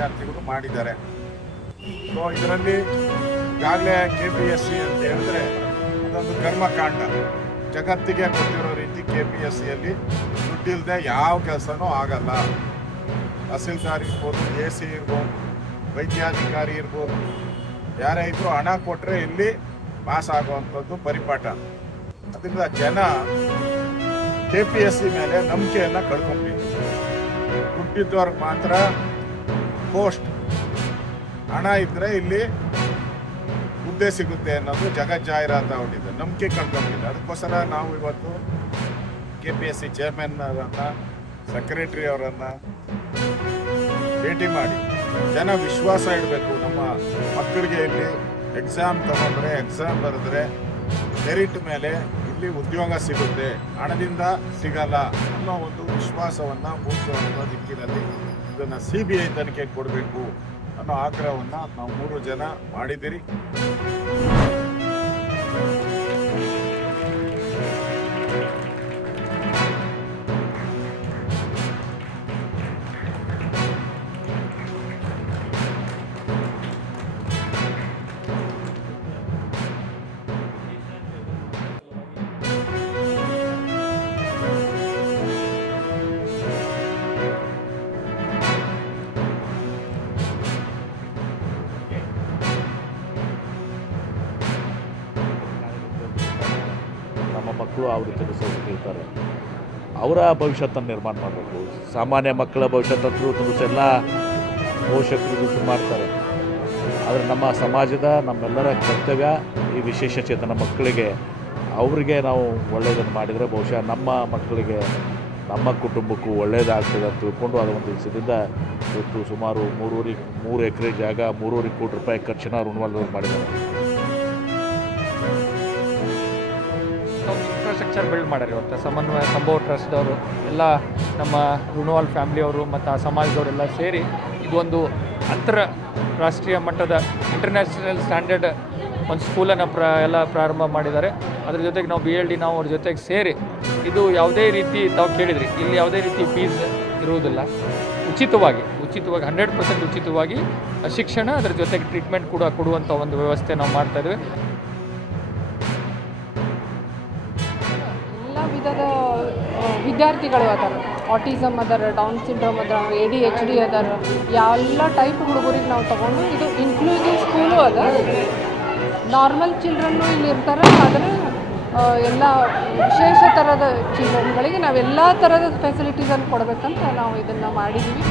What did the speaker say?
ವಿದ್ಯಾರ್ಥಿಗಳು ಮಾಡಿದ್ದಾರೆ. ಸೊ ಇದರಲ್ಲಿ ಈಗಾಗಲೇ KPSC ಅಂತ ಹೇಳಿದ್ರೆ ಅದೊಂದು ಕರ್ಮಕಾಂಡ. ಜಗತ್ತಿಗೆ ಕೊಟ್ಟಿರೋ ರೀತಿ KPSCಯಲ್ಲಿ ದುಡ್ಡಿಲ್ಲದೆ ಯಾವ ಕೆಲಸನೂ ಆಗಲ್ಲ. ತಹಸೀಲ್ದಾರ್ ಇರ್ಬೋದು, AC ಇರ್ಬೋದು, ವೈದ್ಯಾಧಿಕಾರಿ ಇರ್ಬೋದು, ಯಾರೇ ಇದ್ರು ಹಣ ಕೊಟ್ಟರೆ ಇಲ್ಲಿ ಪಾಸ್ ಆಗುವಂಥದ್ದು ಪರಿಪಾಠ. ಅದರಿಂದ ಜನ KPSC ಮೇಲೆ ನಂಬಿಕೆಯನ್ನು ಕಳ್ಕೊಂಡ್ಬಿಟ್ಟಿದ್ರು. ದುಡ್ಡಿದ್ದವ್ರಿಗೆ ಮಾತ್ರ ಪೋಸ್ಟ್, ಹಣ ಇದ್ದರೆ ಇಲ್ಲಿ ಹುದ್ದೆ ಸಿಗುತ್ತೆ ಅನ್ನೋದು ಜಗಜ್ಜಾಹೀರಾತು ಹೊಟ್ಟಿದೆ, ನಂಬಿಕೆ ಕಳ್ಕೊಂಡಿದೆ. ಅದಕ್ಕೋಸ್ಕರ ನಾವು ಇವತ್ತು KPSC ಚೇರ್ಮನ್ ಅವರನ್ನು, ಸೆಕ್ರೆಟರಿ ಅವರನ್ನು ಭೇಟಿ ಮಾಡಿ ಜನ ವಿಶ್ವಾಸ ಇಡಬೇಕು. ನಮ್ಮ ಮಕ್ಕಳಿಗೆ ಇಲ್ಲಿ ಎಕ್ಸಾಮ್ ತಗೊಂಡ್ರೆ, ಎಕ್ಸಾಮ್ ಬರೆದ್ರೆ ಮೆರಿಟ್ ಮೇಲೆ ಇಲ್ಲಿ ಉದ್ಯೋಗ ಸಿಗುತ್ತೆ, ಹಣದಿಂದ ಸಿಗಲ್ಲ ಅನ್ನೋ ಒಂದು ವಿಶ್ವಾಸವನ್ನು ಮೂಡಿಸುವಂಥ ದಿಕ್ಕಿನಲ್ಲಿ ಇದನ್ನು CBI ತನಿಖೆ ಕೊಡಬೇಕು ಅನ್ನೋ ಆಗ್ರಹವನ್ನು ನಾವು 3 ಜನ ಮಾಡಿದ್ದೀರಿ. ನಮ್ಮ ಮಕ್ಕಳು ಅವ್ರ ತಿಳಿಸಿರ್ತಾರೆ, ಅವರ ಭವಿಷ್ಯತ್ತನ್ನು ನಿರ್ಮಾಣ ಮಾಡಬೇಕು. ಸಾಮಾನ್ಯ ಮಕ್ಕಳ ಭವಿಷ್ಯತ್ತಂತೂ ಎಲ್ಲ ಪೋಷಕರು ಮಾಡ್ತಾರೆ. ಆದರೆ ನಮ್ಮ ಸಮಾಜದ ನಮ್ಮೆಲ್ಲರ ಕರ್ತವ್ಯ ಈ ವಿಶೇಷ ಚೇತನ ಮಕ್ಕಳಿಗೆ ಅವರಿಗೆ ನಾವು ಒಳ್ಳೆಯದನ್ನು ಮಾಡಿದರೆ ಬಹುಶಃ ನಮ್ಮ ಮಕ್ಕಳಿಗೆ, ನಮ್ಮ ಕುಟುಂಬಕ್ಕೂ ಒಳ್ಳೆಯದಾಗ್ತದೆ ಅಂತ ತಿಳ್ಕೊಂಡು ಅದರ ಒಂದು ದಿವಸದಿಂದ ಇವತ್ತು ಸುಮಾರು 3 ಎಕರೆ ಜಾಗ 3.5 ಕೋಟಿ ರೂಪಾಯಿ ಖರ್ಚಿನ ಋಣವಾಲ್ದವ್ರು ಮಾಡಿದ್ದಾರೆ. ಇನ್ಫ್ರಾಸ್ಟ್ರಕ್ಚರ್ ಬಿಲ್ಡ್ ಮಾಡ್ಯಾರ. ಇವತ್ತು ಸಮನ್ವಯ ಸಂಭವ ಟ್ರಸ್ಟ್ದವರು ಎಲ್ಲ ನಮ್ಮ ಋಣವಾಲ್ ಫ್ಯಾಮಿಲಿಯವರು ಮತ್ತು ಆ ಸಮಾಜದವರೆಲ್ಲ ಸೇರಿ ಇದೊಂದು ಅಂತಾರಾಷ್ಟ್ರೀಯ ಮಟ್ಟದ ಇಂಟರ್ನ್ಯಾಷನಲ್ ಸ್ಟ್ಯಾಂಡರ್ಡ್ ಒಂದು ಸ್ಕೂಲನ್ನು ಎಲ್ಲ ಪ್ರಾರಂಭ ಮಾಡಿದ್ದಾರೆ. ಅದ್ರ ಜೊತೆಗೆ ನಾವು BLD ನಾವು ಅವ್ರ ಜೊತೆಗೆ ಸೇರಿ ಇದು ಯಾವುದೇ ರೀತಿ ತಾವು ಕೇಳಿದ್ರಿ, ಇಲ್ಲಿ ಯಾವುದೇ ರೀತಿ ಫೀಸ್ ಇರುವುದಿಲ್ಲ. ಉಚಿತವಾಗಿ 100% ಉಚಿತವಾಗಿ ಶಿಕ್ಷಣ, ಅದರ ಜೊತೆಗೆ ಟ್ರೀಟ್ಮೆಂಟ್ ಕೂಡ ಕೊಡುವಂಥ ಒಂದು ವ್ಯವಸ್ಥೆ ನಾವು ಮಾಡ್ತಾಯಿದ್ವಿ. ಎಲ್ಲ ವಿಧದ ವಿದ್ಯಾರ್ಥಿಗಳು ಅದಾರ. ಆಟಿಸಮ್ ಅದಾರ, ಡೌನ್ ಸಿಂಡ್ರೋಮ್ ಅದಾರ, ADHD ಅದಾರ. ಎಲ್ಲ ಟೈಪ್ ಹುಡುಗರಿಗೆ ನಾವು ತೊಗೊಂಡು ಇದು ಇನ್ಕ್ಲೂಸಿವ್ ಸ್ಕೂಲು ಅದ. ನಾರ್ಮಲ್ ಚಿಲ್ಡ್ರನ್ನು ಇಲ್ಲಿ ಇರ್ತಾರೆ, ಆದರೆ ಎಲ್ಲ ವಿಶೇಷ ಥರದ ಚಿಲ್ಡ್ರನ್ಗಳಿಗೆ ನಾವೆಲ್ಲ ಥರದ ಫೆಸಿಲಿಟೀಸನ್ನು ಕೊಡಬೇಕಂತ ನಾವು ಇದನ್ನು ಮಾಡಿದ್ದೀವಿ.